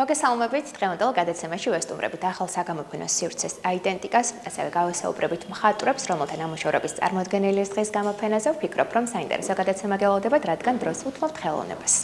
მოგესალმებით, დღევანდელ გადაცემაში ვესტუმრებით ახალ საგამოფენო სივრცეს აიდენტიკას, ასევე გავესაუბრებით მხატვრებს, რომელთა ნამუშევრების წარმოდგენილი ეს დღეს გამოფენაზე. ვფიქრობ, რომ საინტერესო გადაცემა გელოდებათ, რადგან დროს უთმობთ ხელოვნებას.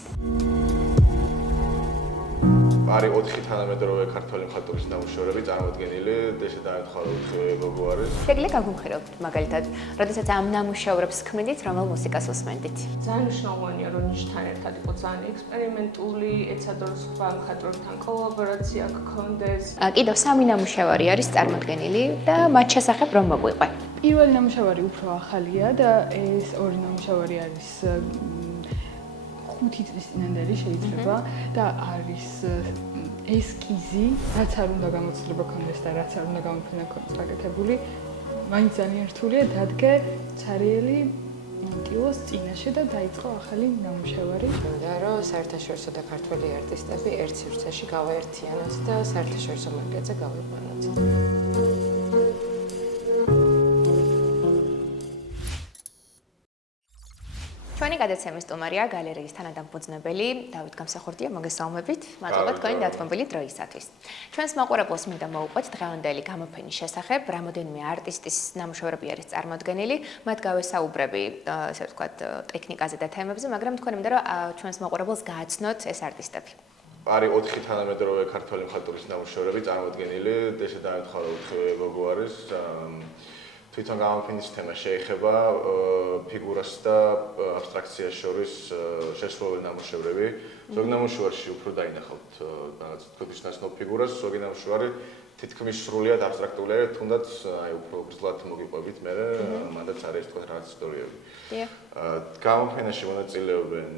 არის 4 თანამედროვე ქართველი მხატვრის ნამუშევრები წარმოდგენილი, ესე დაეთხოვა 4 გოგო არის. შეგიძლიათ გაგუმხილოთ, მაგალითად, როდესაც ამ ნამუშევრებს ქმნით, რომელ მუსიკას უსმენდით? ძალიან მნიშვნელოვანია, რომ ნიშთან ერთად იყო ძალიან ექსპერიმენტული, ეცადო სხვა მხატვრებთან კოლაბორაცია გქონდეს. კიდევ 3 ნამუშევარი არის წარმოდგენილი და მათ შესახებ რომ მოგვიყვე. პირველი ნამუშევარი უფრო ახალია და ეს ორი ნამუშევარი არის 5 წლის წინანდელი შეიძლება და არის ესკიზი, რაც არ უნდა გამოცდილება ქონდეს და რაც არ უნდა გამოფენა ქონდეს გაკეთებული. მაინც ძალიან რთულია დადგე ცარიელი ტილოს წინაშე და დაიწყო ახალი ნამუშევარი. უნდა რომ საერთაშორისო და ქართველი არტისტები ერთ სივრცეში გავაერთიანოთ და საერთაშორისო მარკეტზე გავიყვანოთ. ჩვენი გადაცემის სტუმარია გალერეის თანადამფუძნებელი დავით გამსახურდია. მოგესალმებით. მადლობა თქვენი დათმობილი დროისათვის. ჩვენს მაყურებელს მინდა მოუყვეთ დღევანდელი გამოფენის შესახებ. რამოდენიმე არტისტის ნამუშევრები არის წარმოდგენილი. მათ გავესაუბრები, ასე ვთქვათ, ტექნიკაზე და თემებზე, მაგრამ თქვენ მინდა რომ ჩვენს მაყურებელს გააცნოთ ეს არტისტები. არის 4 თანამედროვე ქართველი მხატვრის ნამუშევრები წარმოდგენილი, ესე დაეთხოვა 4 გოგო არის. თვითონ გამოფენის თემა შეეხება ფიგურას და აბსტრაქციას შორის შესრულებული ნამუშევრები. ზოგი ნამუშევარში უფრო დაინახავთ რაღაც თვითნაცნობ ფიგურას, ზოგი ნამუშევარი თითქმის სრულიად აბსტრაქტული, თუნდაც აი უფრო გრძლად მოგიყვებით, მე მანდაც არის თქვა რაღაც ისტორიები. გამოფენაში მონაწილეობენ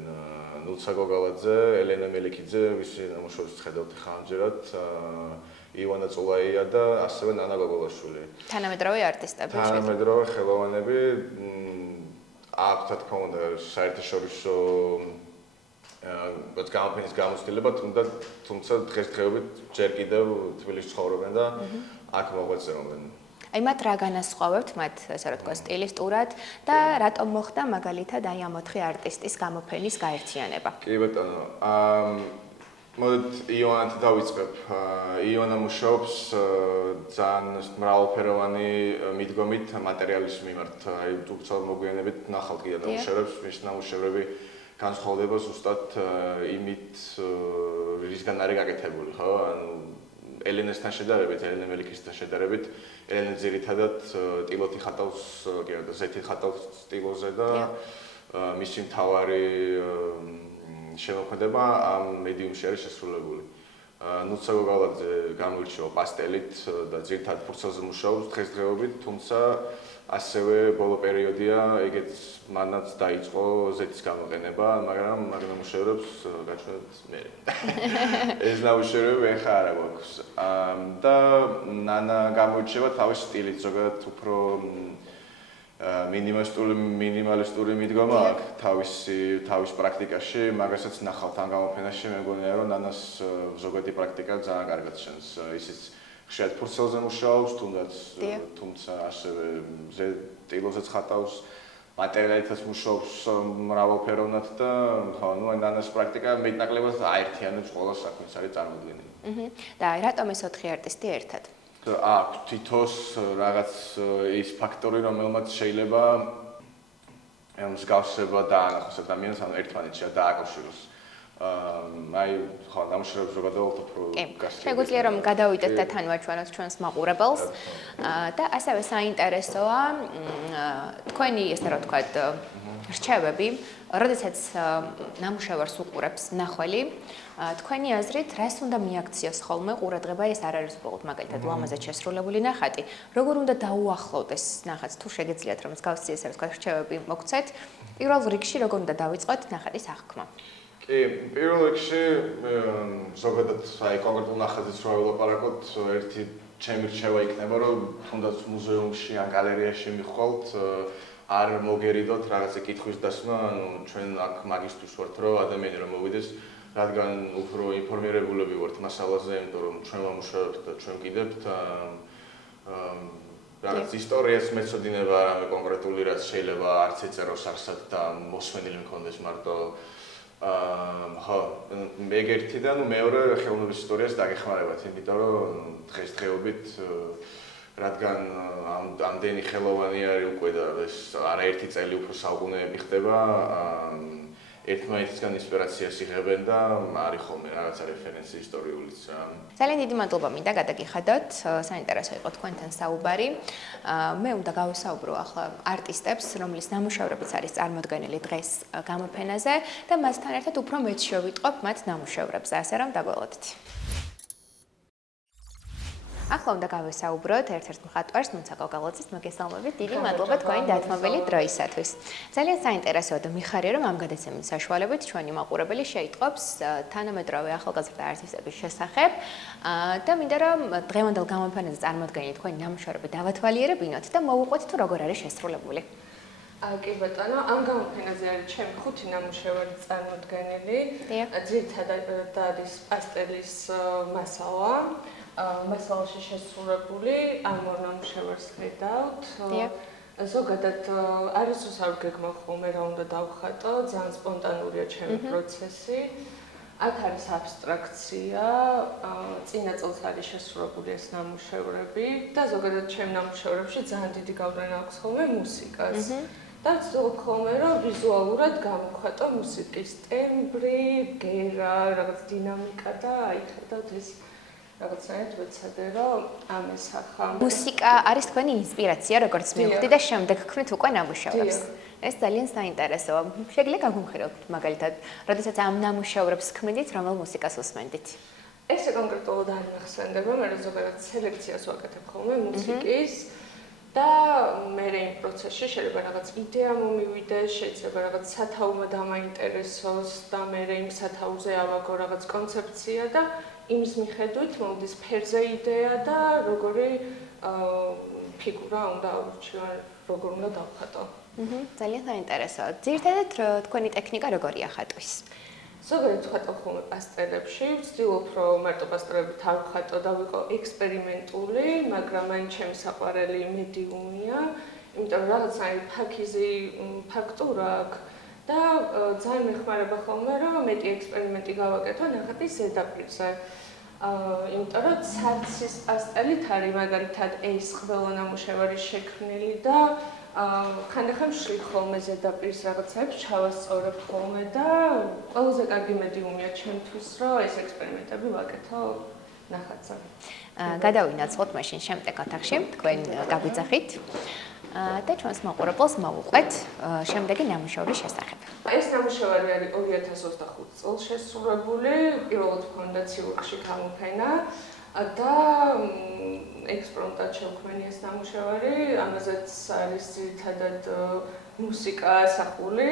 ნუცა გოგალაძე, ელენა მელიქიძე, ვისი ნამუშევრებს ხედავთ ხა ამჯერად, ივანა წულაია და ასევე ნანა გოგოლაშვილი. თანამედროვე არტისტები. თანამედროვე ხელოვანები აქვთ რა თქმა უნდა საერთაშორისო გამოფენის გამოცდილება, თუმცა დღესდღეობით ჯერ კიდევ თბილისში ცხოვრობენ და აქ მოღვაწეობენ. აი მათ რა განასხვავებთ მათ, ასე რა თქვა, სტილისტურად და რატომ მოხდა მაგალითად აი ამ 4 არტისტის გამოფენის გაერთიანება? კი ბატონო, მოდით იონათ დავიწყებ. იონა მუშაობს ძალიან მრავალფეროვანი მიდგომით მატერიალის მიმართ. აი უბრალოდ მოგვიანებით ნახავთ კიდე ნამუშევრებს, მის ნამუშევრები განსხვავდება ზუსტად იმით, რისგან არის გაკეთებული, ხო? ანუ ელენესთან შედარებით, ელენე მელიქისთან შედარებით, ელენე ძირითადად ტილოთი ხატავს, კი არა, ზეთი ხატავს ტილოზე და მისი მთავარი შემოქმედება ამ მედიუმში არის შესრულებული. ნუცა გოგალაძე გამოირჩევა პასტელით და ძირითადად ფურცელზე მუშაობს დღესდღეობით, თუმცა ასევე ბოლო პერიოდია ეგეც მანაც დაიწყო ზეთის გამოყენება, მაგრამ მაგ ნამუშევრებს გაჩვენებთ მე. ეს ნამუშევრები ეხა არა გვაქვს. და ნანა გამოირჩევა თავის სტილით, ზოგადად უფრო მინიმალისტური მიდგომა აქვს თავის პრაქტიკაში, მაგასაც ნახავთ ამ გამოფენაში, მე მგონია რომ ნანას ზოგადი პრაქტიკა ძალიან კარგად შენს. ისიც ხშირად ფურცელზე მუშაობს, თუმცა ასევე ტილოზეც ხატავს, მატერიალითაც მუშაობს მრავალფეროვნად და ხო, ნუ ნანას პრაქტიკა მეტნაკლებად აერთიანებს ყველა საქმეს არის წარმოდგენილი. და რატომ ეს 4 არტისტი ერთად? აქვს თითოს რაღაც ის ფაქტორი, რომელმაც შეიძლება მსგავსება დაანახოს ადამიანს, ანუ ერთმანეთში დააკავშიროს. აი, ხო, ნამუშევრებს ზოგადად უფრო გასწრებით. შეგვიძლია რომ გადავიდეთ და თან ვაჩვენოთ ჩვენს მაყურებელს. და ასევე საინტერესოა თქვენი, ესე რა ვთქვათ, რჩევები, როდესაც ნამუშევარს უყურებს მნახველი, თქვენი აზრით, რას უნდა მიაქციოს ხოლმე ყურადღება, ეს არ არის უბრალოდ მაგალითად ლამაზად შესრულებული ნახატი, როგორ უნდა დაუახლოვდეს ნახატს, თუ შეგეძლიათ რომ მსგავსი ესე ვთქვათ რჩევები მოგცეთ, პირველ რიგში როგორ უნდა დავიწყოთ ნახატის აღქმა? კი, პირველ რიგში ზოგადად აი კონკრეტულ ნახატს რო ვილაპარაკოთ, ერთი ჩემი რჩევა იქნება, რომ თუნდაც მუზეუმში ან გალერეაში მიხვალთ, არ მოგერიდოთ რაღაცა კითხვის დასმა, ანუ ჩვენ აქ მაგისტრის ვართ, რომ ადამიანი რომ მოვიდეს, რადგან უფრო ინფორმირებულები ვართ მასალაზე, იმიტომ რომ ჩვენ ვამუშავებთ და ჩვენ ვკიდებთ რაღაც ისტორიას მეცოდინება რამე კონკრეტული, რაც შეიძლება არც ეწეროს არსად და მოსმენილი მქონდეს მარტო ხო, მეგერთი და მეორე ხელოვნების ისტორიას დაგეხმარებათ, იმიტომ რომ დღესდღეობით რადგან ამდენი ხელოვანი არის უკვე და ეს არაერთი წელი უფრო საუკუნეები ხდება, ერთმანეთისგან ინსპირაციას იღებენ და არის ხოლმე რაღაცა რეფერენსი ისტორიულიც. ძალიან დიდი მადლობა მინდა გადაგიხადოთ, საინტერესო იყო თქვენთან საუბარი. მე უნდა გავესაუბრო ახლა არტისტებს, რომლის ნამუშევრებიც არის წარმოდგენილი დღეს გამოფენაზე და მასთან ერთად უფრო მეტ შევიტყობ მათ ნამუშევრებზე, ასე რომ დაგველოდეთ. ახლა უნდა გავესაუბროთ ერთ-ერთ მხატვარს, ნუცა კოკალოძის, მოგესალმებით. დიდი მადლობა თქვენი დათმობილი დროისათვის. ძალიან საინტერესოა და მიხარია, რომ ამ გადაცემის საშუალებით ჩვენი მაყურებელი შეიტყობს თანამედროვე ახალგაზრდა არტისტების შესახებ და მინდა რომ დღევანდელ გამოფენაზე წარმოდგენილი თქვენი ნამუშევრები დავათვალიერებინოთ და მოვუყვეთ თუ როგორ არის შესრულებული. კი ბატონო, ამ გამოფენაზე არის ჩემი 5 ნამუშევარი წარმოდგენილი. ძირითადად არის პასტელის მასალა. მასალაში შესრულებული ამ ორ ნამუშევარს ხედავთ. ზოგადად არის უსაუბრ გეგმა ხოლმე რა უნდა დავხატო, ძალიან სპონტანურია ჩემი პროცესი. აქ არის აბსტრაქცია, წინა წელს არის შესრულებული ეს ნამუშევრები და ზოგადად ჩემ ნამუშევრებში ძალიან დიდი გავლენა აქვს ხოლმე მუსიკას. და ვცდილობ ხოლმე რომ ვიზუალურად გამოვხატო მუსიკის ტემბრი, გერა, რაღაც დინამიკა და აი ხედავთ ეს რაღაცნაირად ვეცადე რომ ამესახა. მუსიკა არის თქვენი ინსპირაცია, როგორც მივხვდი და შემდეგ გქნით უკვე ნამუშევრებს. ეს ძალიან საინტერესოა. შეგიძლია გაგუმხილოთ მაგალითად, როდესაც ამ ნამუშევრებს ქმნით, რომელ მუსიკას უსმენდით? ესე კონკრეტულად არ მახსენდება, მე ზოგადად სელექციას ვაკეთებ ხოლმე მუსიკის და მე იმ პროცესში შეიძლება რაღაც იდეა მომივიდეს, შეიძლება რაღაც სათაურმა დამაინტერესოს და მე იმ სათაურზე ავაგო რაღაც კონცეფცია და იმის მიხედვით მომდის ფერზე იდეა და როგორი ფიგურა უნდა ავრჩიო, როგორ უნდა დავხატო. ძალიან საინტერესოა. ძირითადად თქვენი ტექნიკა როგორია ხატვის? ზოგადად ვხატავ ხოლმე პასტელებში, ვცდილობ რომ მარტო პასტელებით არ ვხატო და ვიყო ექსპერიმენტული, მაგრამ მაინც ჩემი საყვარელი მედიუმია, იმიტომ რომ რაღაცნაირი ფაქიზი ფაქტურა აქვს და ძალიან მეხმარება ხოლმე რომ მეტი ექსპერიმენტი გავაკეთო ნახატის ზედაპირზე. იმიტომ რომ ცაცის პასტელით არის მაგალითად ეს ყველა ნამუშევარი შექმნილი და ხანდახან ვშლი ხოლმე ზედაპირს რაღაცებს ჩავასწორებ ხოლმე და ყველაზე კარგი მედიუმია ჩემთვის რომ ეს ექსპერიმენტები ვაკეთო ნახატზე. გადავინაცვლოთ მაშინ შემდეგ ოთახში, თქვენ გაგვიძახით. და ჩვენს მაყურებელს მოვუყვეთ შემდეგი ნამუშევრის შესახებ. ეს ნამუშევარი არის 2025 წელს შესრულებული, პირველად ჰქონდა ციურიხში გამოფენა და ექსპრომტად შევქმნი ეს ნამუშევარი, ამაზეც არის ძირითადად მუსიკა ასახული,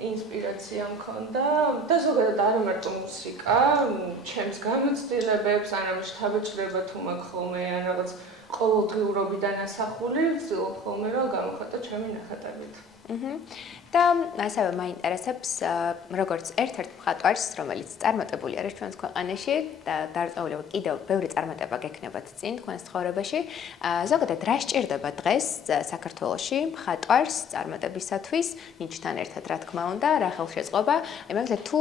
ინსპირაცია მქონდა და ზოგადად არა მარტო მუსიკა, ჩემს გამოცდილებებს, ან შთაბეჭდება თუ მაქვს ხოლმე ან რაღაც ყოველდღიურობიდან ასახული, ვცდილობ ხოლმე რომ გამოვხატო ჩემი ნახატებით. და ასევე მაინტერესებს როგორც ერთ-ერთ მხატვარს, რომელიც წარმატებული არის ჩვენს ქვეყანაში და დარწმუნებული ვარ კიდევ ბევრი წარმატება გექნებათ წინ თქვენს ცხოვრებაში. ზოგადად რა სჭირდება დღეს საქართველოში მხატვარს წარმატებისათვის, ნიჭთან ერთად რა თქმა უნდა, რა ხელშეწყობა, მაგალითად თუ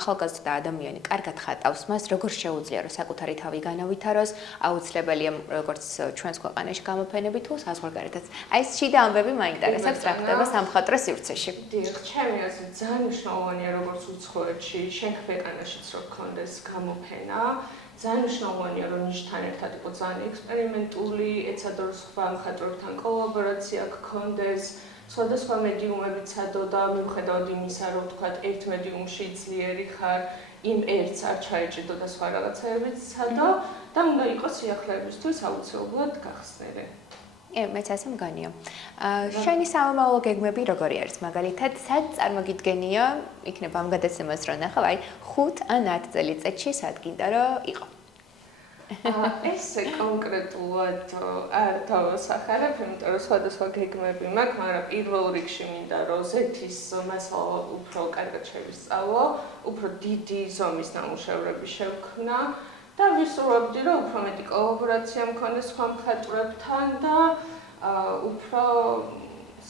ახალგაზრდა ადამიანი კარგად ხატავს, მას როგორ შეუძლია რომ საკუთარი თავი განავითაროს, აუცილებელია როგორც ჩვენს ქვეყანაში გამოფენები თუ საზღვარგარეთაც. აი ეს შიდა ამბები მაინტერესებს რა ხდება სამხატვრო სივრცეში. დიახ, ჩემი აზრით ძალიან მნიშვნელოვანია როგორც უცხოეთში, შენ ქვეყანაშიც რო გქონდეს გამოფენა. ძალიან მნიშვნელოვანია რომ ნიშთან ერთად იყო ძალიან ექსპერიმენტული, ეცადო რომ სხვა მხატვრებთან კოლაბორაცია გქონდეს, სხვადასხვა მედიუმებით ცადო და მიუხედავად იმისა, რომ თქვათ ერთ მედიუმში ძლიერი ხარ, იმ ერთს არ ჩაეჭიდო და სხვა რაღაცაებიც ცადო და უნდა იყოს სიახლეებისთვის აუცილებლად გახსნილი. მეც ასე მგონია. შენი სამომავლო გეგმები როგორი არის? მაგალითად, სად წარმოგიდგენია, იქნება ამ გადაცემას რო ნახავ, აი 5 ან 10 წელიწადში სად გინდა რომ იყო? ესე კონკრეტულად არ დავასახელებ, იმიტომ რომ სხვადასხვა გეგმები მაქვს, მაგრამ პირველ რიგში მინდა რომ ზეთის მასალა უფრო კარგად შევისწავლო, უფრო დიდი ზომის ნამუშევრები შევქმნა. და ვისურვებდი რომ უფრო მეტი კოლაბორაცია მქონდეს სხვა მხატვრებთან და უფრო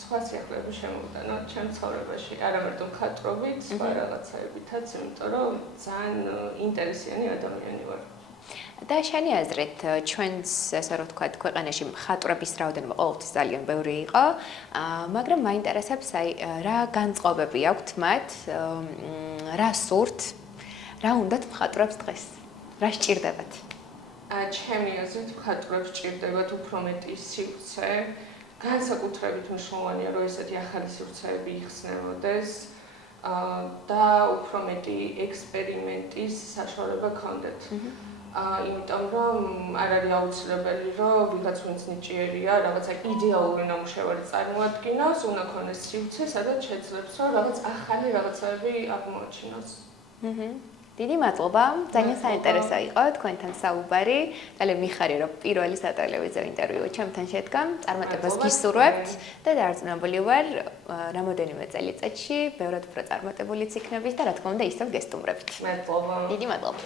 სხვა სიახლეები შემოვიტანო ჩემ ცხოვრებაში, არა მარტო მხატვრობით, სხვა რაღაცაებითაც, იმიტომ რომ ძალიან ინტერესიანი ადამიანი ვარ. და შენი აზრით, ჩვენს ასე რომ ვთქვათ, ქვეყანაში მხატვრების რაოდენობა ყოველთვის ძალიან ბევრი იყო, მაგრამ მაინტერესებს, რა განწყობები აქვთ მათ, რა სურთ, რა უნდათ მხატვრებს დღეს? რა სჭირდებათ? ჩემი აზრით, მხატვრებს სჭირდებათ უფრო მეტი სივრცე. განსაკუთრებით მნიშვნელოვანია, რომ ესეთი ახალი სივრცეები იხსნებოდეს და უფრო მეტი ექსპერიმენტის საშუალება გქონდეთ. იმიტომ რომ არ არის აუცილებელი, რომ ვიღაც ვინც ნიჭიერია, რაღაცა იდეალური ნამუშევარი წარმოადგინოს, უნდა ქონდეს სივრცე, სადაც შეძლებს, რომ რაღაც ახალი რაღაცები აღმოაჩინოს. დიდი მადლობა, ძალიან საინტერესო იყო თქვენთან საუბარი. ძალიან მიხარია, რომ პირველი სატელევიზიო ინტერვიუ ჩემთან შედგა. წარმატებას გისურვებთ და დარწმუნებული ვარ, რამოდენიმე წელიწადში ბევრად უფრო წარმატებულიც იქნებით და რა თქმა უნდა ისევ გესტუმრებით. მადლობა. დიდი მადლობა.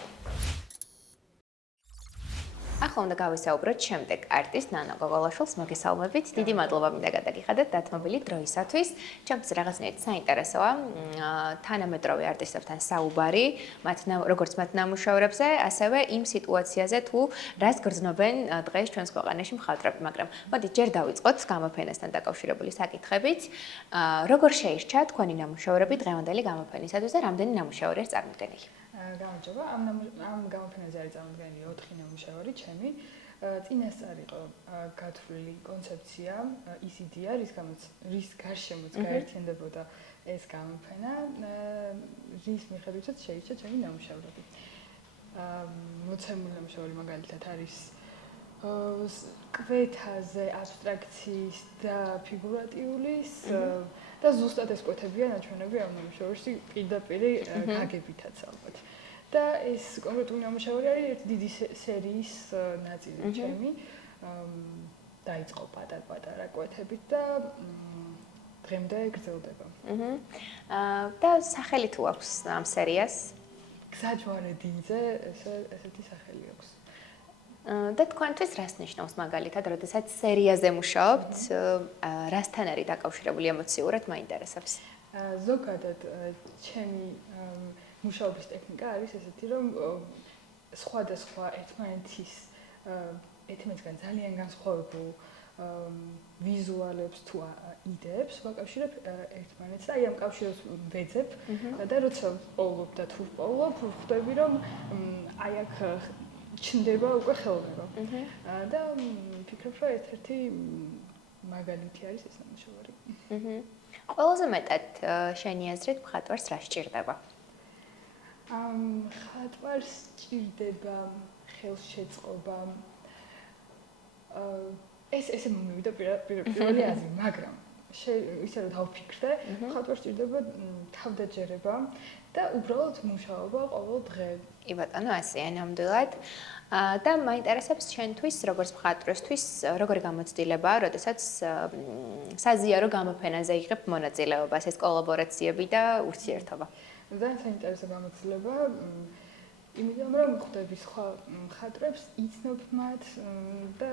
ახლა უნდა გავისაუბროთ შემდეგ არტისტ ნანო გოგოლაშვილს მოგესალმებით. დიდი მადლობა მინდა გადაგიხადეთ დათმობილი დროისათვის. ჩემთვის რაღაცნაირად საინტერესოა თანამედროვე არტისტებთან საუბარი, როგორც მათ ნამუშევრებზე, ასევე იმ სიტუაციაზე თუ რას გრძნობენ დღეს ჩვენს ქვეყანაში მხატვრები, მაგრამ მოდი ჯერ დავიწყოთ გამოფენასთან დაკავშირებული საკითხებით. როგორ შეირჩა თქვენი ნამუშევრები დღევანდელი გამოფენისათვის და რამდენი ნამუშევარი არის წარმოდგენილი? გამარჯობა, ამ გამოფენაზე არის წარმოდგენილი 4 ნამუშევარი ჩემი. წინასწარ იყო გათვლილი კონცეფცია, ის იდეა, რის გარშემოც გაერთიანდებოდა ეს გამოფენა, რის მიხედვითაც შეირჩა ჩემი ნამუშევრები. მოცემული ნამუშევარი მაგალითად არის კვეთაზე აბსტრაქციის და ფიგურატიულის და ზუსტად ეს კვეთებია ნაჩვენები ამ ნამუშევრში პირდაპირ გაგებითაც ალბათ. და ეს კონკრეტული ნამუშევარი არის ერთი დიდი სერიის ნაწილი ჩემი. დაიწყო პატარ-პატარა კვეთებით და დღემდე გრძელდება. და სახელი თუ აქვს ამ სერიას? გზაჯვარე დინძე, ესეთი სახელი აქვს. და თქვენთვის რას ნიშნავს მაგალითად, როდესაც სერიაზე მუშაობთ, რასთან არის დაკავშირებული ემოციურად, მაინტერესებს. ზოგადად ჩემი მუშაობის ტექნიკა არის ესეთი, რომ სხვადასხვა ერთმანეთისგან ძალიან განსხვავებულ ვიზუალებს თუ იდეებს ვაკავშირებ ერთმანეთს და აი ამ კავშირს ვეძებ და როცა ვპოვლობ და თუ ვპოვლობ, ვხვდები, რომ აი აქ ჩნდება უკვე ხელოვნება. და ვფიქრობ, რომ ერთ-ერთი მაგალითი არის ეს ნამუშევარი. ყველაზე მეტად შენი აზრით მხატვარს რა სჭირდება? მხატვარს სჭირდება ხელშეწყობა. ესე მომივიდა პირველი აზრი, მაგრამ ისე რომ დავფიქრდე, მხატვარს სჭირდება თავდაჯერება და უბრალოდ მუშაობა ყოველ დღე. კი ბატონო, ასეა ნამდვილად. და მაინტერესებს ჩვენთვის, როგორც მხატვრისთვის, როგორი გამოცდილებაა, როდესაც საზიარო გამოფენაზე იღებ მონაწილეობას, ეს კოლაბორაციები და ურთიერთობა. ძალიან საინტერესო გამოცდილება, იმიტომ რომ ხვდები სხვა მხატვრებს, იცნობ მათ და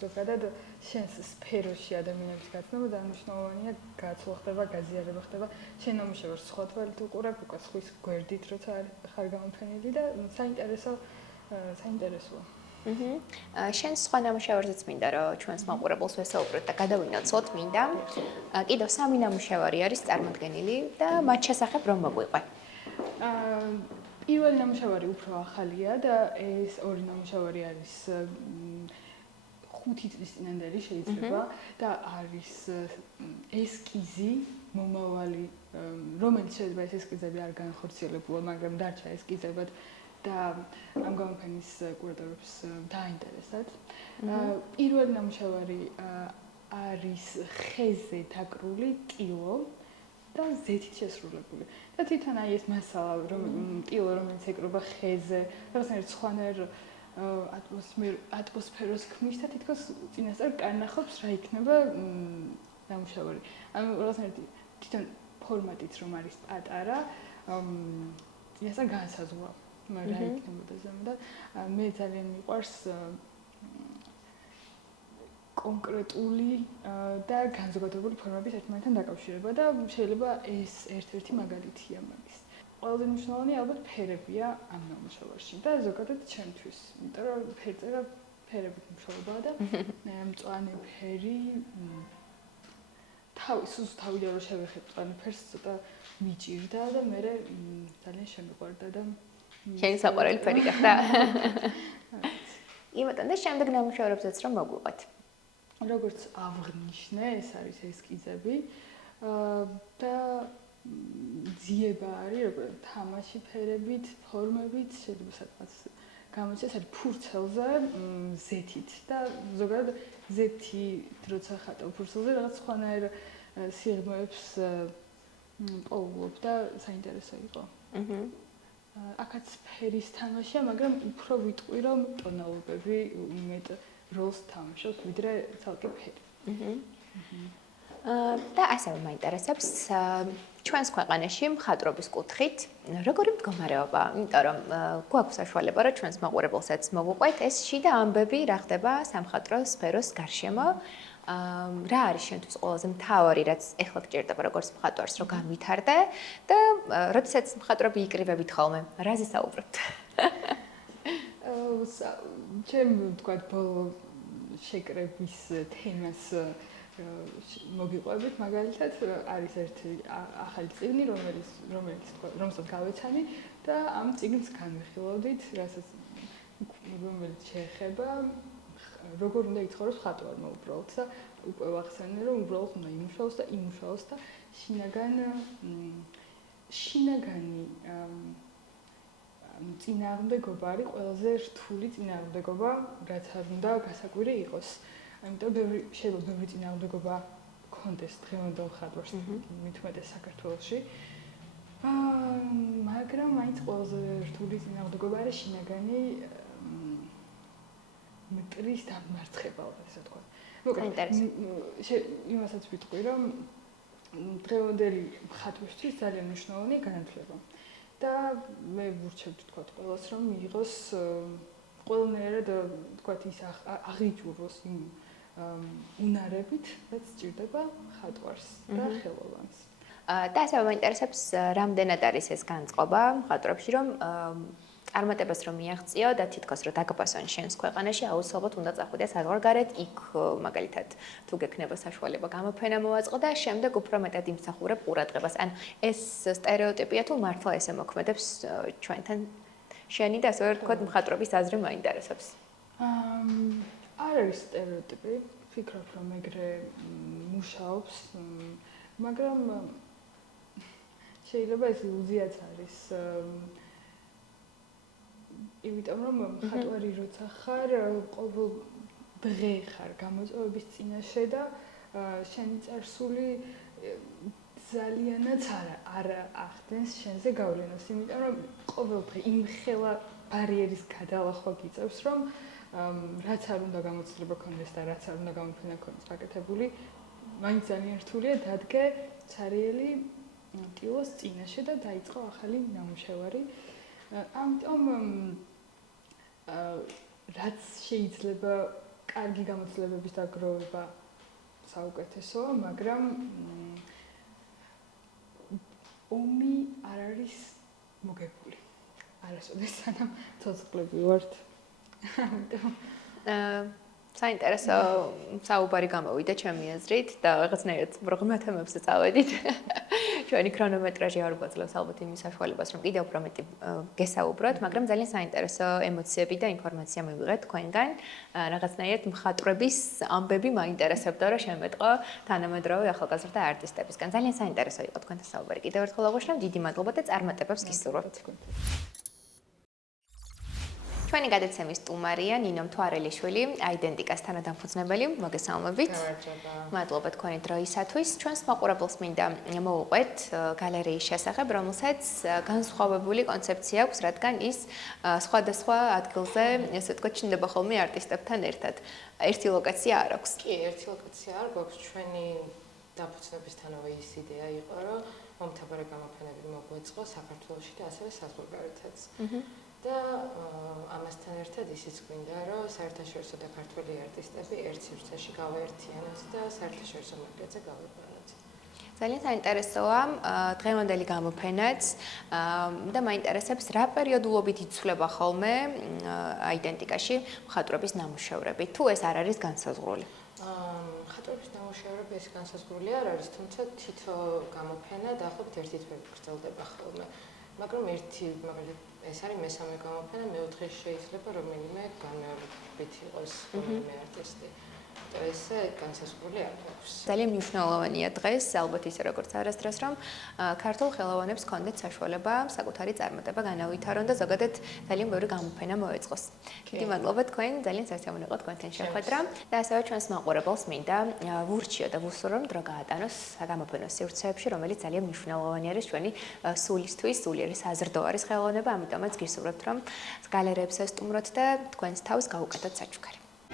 ზოგადად შენს სფეროში ადამიანების გაცნობა ძალიან მნიშვნელოვანია, გაცვლა ხდება, გაზიარება ხდება. შენ ნამუშევარს სხვა თვალით უყურებ, უკვე სხვის გვერდით, როცა ხარ გამოფენილი და საინტერესოა. შენ სხვა ნამუშევარზეც მინდა რომ ჩვენს მაყურებელს ვესაუბროთ და გადავინაცვლოთ მინდა. კიდევ 3 ნამუშევარი არის წარმოდგენილი და მათ შესახებ რომ მოგვიყვე. პირველი ნამუშევარი უფრო ახალია და ეს 2 ნამუშევარი არის 5 წლის წინანდელი შეიძლება და არის ესკიზი, მომავალი, რომელიც შეიძლება ეს ესკიზები არ განხორციელებულა, მაგრამ დარჩა ესკიზებად და ამ გამოფენის კურატორებს დაინტერესათ. პირველი ნამუშევარი არის ხეზე დაკრული ტილო და ზეთით შესრულებული. და თვითონ აი ეს მასალა, ტილო, რომელიც ეკრობა ხეზე, რაღაცნაირად სხვანაირ ატმოსფეროს ქმნის და თითქოს წინასწარ კარნახობს რა იქნება ნამუშევარი. ანუ რაღაცნაირად თვითონ ფორმატიც რომ არის პატარა, წინასწარ განსაზღვრა რა იქნებოდა ზემოდან. მე ძალიან მიყვარს კონკრეტული და განზოგადებული ფორმების ერთმანეთთან დაკავშირება და შეიძლება ეს ერთ-ერთი მაგალითია მაგის. ყველაზე მნიშვნელოვანი ალბათ ფერებია ამ ნამუშევარში და ზოგადად ჩემთვის, იმიტომ რომ ფერწერა ფერებით მშობლობაა და მწვანე ფერი თავიდან რომ შევეხებ მწვანე ფერს ცოტა მიჭირდა და მე ძალიან შემიყვარდა და შენი საყვარელი ფერი გახდა. იბატონ და შემდეგ ნამუშევრებზეც რომ მოგვიყვეთ. როგორც აღვნიშნე, ეს არის ესკიზები და ძიება არის როგორც თამაში ფერებით, ფორმებით, შეიძლება სადღაც გამოჩეს არის ფურცელზე, ზეთით და ზოგადად ზეთი როცა ხატავ ფურცელზე რაღაც სხვანაირ სიღრმეებს პოულობ და საინტერესო იყო. აქაც ფერის თამაშია, მაგრამ უფრო ვიტყვი რომ ტონალობები უმეტ როლს თამაშობს, ვიდრე ცალკე ფერი. და ასევე მაინტერესებს ჩვენს ქვეყანაში მხატვრობის კუთხით როგორი მდგომარეობაა, იმიტომ რომ გვაქვს საშუალება რომ ჩვენს მაყურებელსაც მოვუყვეთ ეს შიდა ამბები რა ხდება სამხატვრო სფეროს გარშემო. რა არის შენთვის ყველაზე მთავარი, რაც ეხლა გჭირდება როგორც მხატვარს, რომ განვითარდე და როდესაც მხატვრები იკრიბებით ხოლმე, რაზე საუბრობთ? ჩემ თქვა ბოლო შეკრების თემას მოგიყვებით, მაგალითად არის ერთი ახალი წიგნი, რომელსაც გავეცანი და ამ წიგნს განვიხილავდით, რომელიც შეეხება როგორ უნდა იცხოვროს მხატვარმა უბრალოდ და უკვე ვახსენე რომ უბრალოდ უნდა იმუშაოს და იმუშაოს და შინაგანი წინააღმდეგობა არის ყველაზე რთული წინააღმდეგობა, რაც არ უნდა გასაკვირი იყოს. ამიტომ შეიძლება ბევრი წინააღმდეგობა კონდეს დღევანდელ მხატვარს, მით უმეტეს საქართველოში. მაგრამ მაინც ყველაზე რთული წინააღმდეგობა არის შინაგანი მტრის დამარცხება, ასე თქვა. იმასაც ვიტყვი, რომ დღევანდელი მხატვრისთვის ძალიან მნიშვნელოვანია განათლება. და მე ვურჩევთ თქვა ყველას, რომ მიიღოს ყველანაირად თქვა ის აღიჭუროს იმ უნარებით, რაც სჭირდება მხატვარს და ხელოვანს. და ასევე მაინტერესებს, რამდენად არის ეს განწყობა მხატვრებში, რომ წარმატებას რომ მიაღწიო და თითქოს რომ დაგაბასონ შენს ქვეყანაში, აუცილებლად უნდა წახვიდე საზღვარგარეთ, იქ მაგალითად თუ გექნება საშუალება გამოფენა მოაწყო და შემდეგ უფრო მეტად იმსახურებ ყურადღებას. ან ეს სტერეოტიპია თუ მართლა ესე მოქმედებს ჩვენთან შენი და ასე ვთქვათ მხატვრობის აზრი მაინტერესებს. არ არის სტერეოტიპი, ვფიქრობ რომ ეგრე მუშაობს, მაგრამ შეიძლება ეს ილუზიაც არის. იმიტომ რომ მხატვარი როცა ხარ, ყოველ დღე ხარ გამოწვევების წინაშე და შენი წარსული ძალიანაც არ ახდენს შენზე გავლენას, იმიტომ რომ ყოველ დღე იმ ხელა ბარიერის გადალახვა გიწევს, რომ რაც არ უნდა გამოცდილება ქონდეს და რაც არ უნდა გამოფენა ქონდეს გაკეთებული, მაინც ძალიან რთულია დადგე ცარიელი ტილოს წინაშე და დაიწყო ახალი ნამუშევარი. ამიტომ რაც შეიძლება კარგი გამოცდილებების დაგროვება საუკეთესოა, მაგრამ ომი არ არის მოგებული. არასოდეს სანამ ცოცხლები ვართ. საინტერესო საუბარი გამოვიდა ჩემი აზრით და რაღაცნაირად პროგრამა თემებზე წავედით. ჩვენი ქრონომეტრაჟი არ გვაძლევს ალბათ იმის საშუალებას, რომ კიდევ უფრო მეტი გესაუბროთ, მაგრამ ძალიან საინტერესო ემოციები და ინფორმაცია მივიღეთ თქვენგან. რაღაცნაირად მხატვრების ამბები მაინტერესებდა, რომ შემეტყო თანამედროვე ახალგაზრდა არტისტებისგან. ძალიან საინტერესო იყო თქვენთან საუბარი. კიდევ ერთხელ აღვნიშნავ, დიდი მადლობა და წარმატებებს გისურვებთ. ჩვენი გადაცემის სტუმარია ნინო მთვარელიშვილი, აიდენტიკას თანადამფუძნებელი. მოგესალმებით. მადლობა თქვენი დროისათვის. ჩვენს მაყურებელს მინდა მოვუყვეთ გალერეის შესახებ, რომელსაც განსხვავებული კონცეფცია აქვს, რადგან ის სხვადასხვა ადგილზე, ესე ვთქვათ, ჩნდება ხოლმე არტისტებთან ერთად. ერთი ლოკაცია არ აქვს. კი, ერთი ლოკაცია არ გვაქვს. ჩვენი დაფუძნებისთანავე ის იდეა იყო, რომ მომთაბარე გამოფენები მოგვეწყო საქართველოში და ასევე საზღვარგარეთაც. და ამასთან ერთად ისიც გვინდა, რომ საერთაშორისო და ქართველი არტისტები ერთ სივრცეში გავაერთიანოთ და საერთაშორისო მარკეტზე გავიყვანოთ. ძალიან საინტერესოა დღევანდელი გამოფენაც და მაინტერესებს რა პერიოდულობით იცვლება ხოლმე აიდენტიკაში მხატვრობის ნამუშევრები, თუ ეს არ არის განსაზღვრული. მხატვრობის ნამუშევრები ეს განსაზღვრული არ არის, თუმცა თითო გამოფენა დაახლოებით ერთი თვე გრძელდება ხოლმე. მაგრამ ეს არის მესამე გამოფენა, მეოთხე შეიძლება რომელიმე განმეორებით იყოს რომელიმე არტისტი. ესე განსაზღვრული არ აქვს. ძალიან მნიშვნელოვანია დღეს, ალბათ ისე როგორც არასდროს, რომ ქართულ ხელოვანებს ჰქონდეთ საშუალება საკუთარი წარმატება განავითარონ და ზოგადად ძალიან ბევრი გამოფენა მოეწყოს. დიდი მადლობა თქვენ, ძალიან სასიამოვნო იყო თქვენთან შეხვედრა და ასევე ჩვენს მაყურებელს მინდა ვურჩიო და ვუსურვო, რომ დრო გაატანოს გამოფენოს სივრცეებში, რომელიც ძალიან მნიშვნელოვანი არის ჩვენი სულისთვის, სულიერი საზრდო არის ხელოვნება, ამიტომაც გისურვებთ, რომ გალერეებს ესტუმროთ და თქვენს თავს გაუკეთოთ საჩუქარი.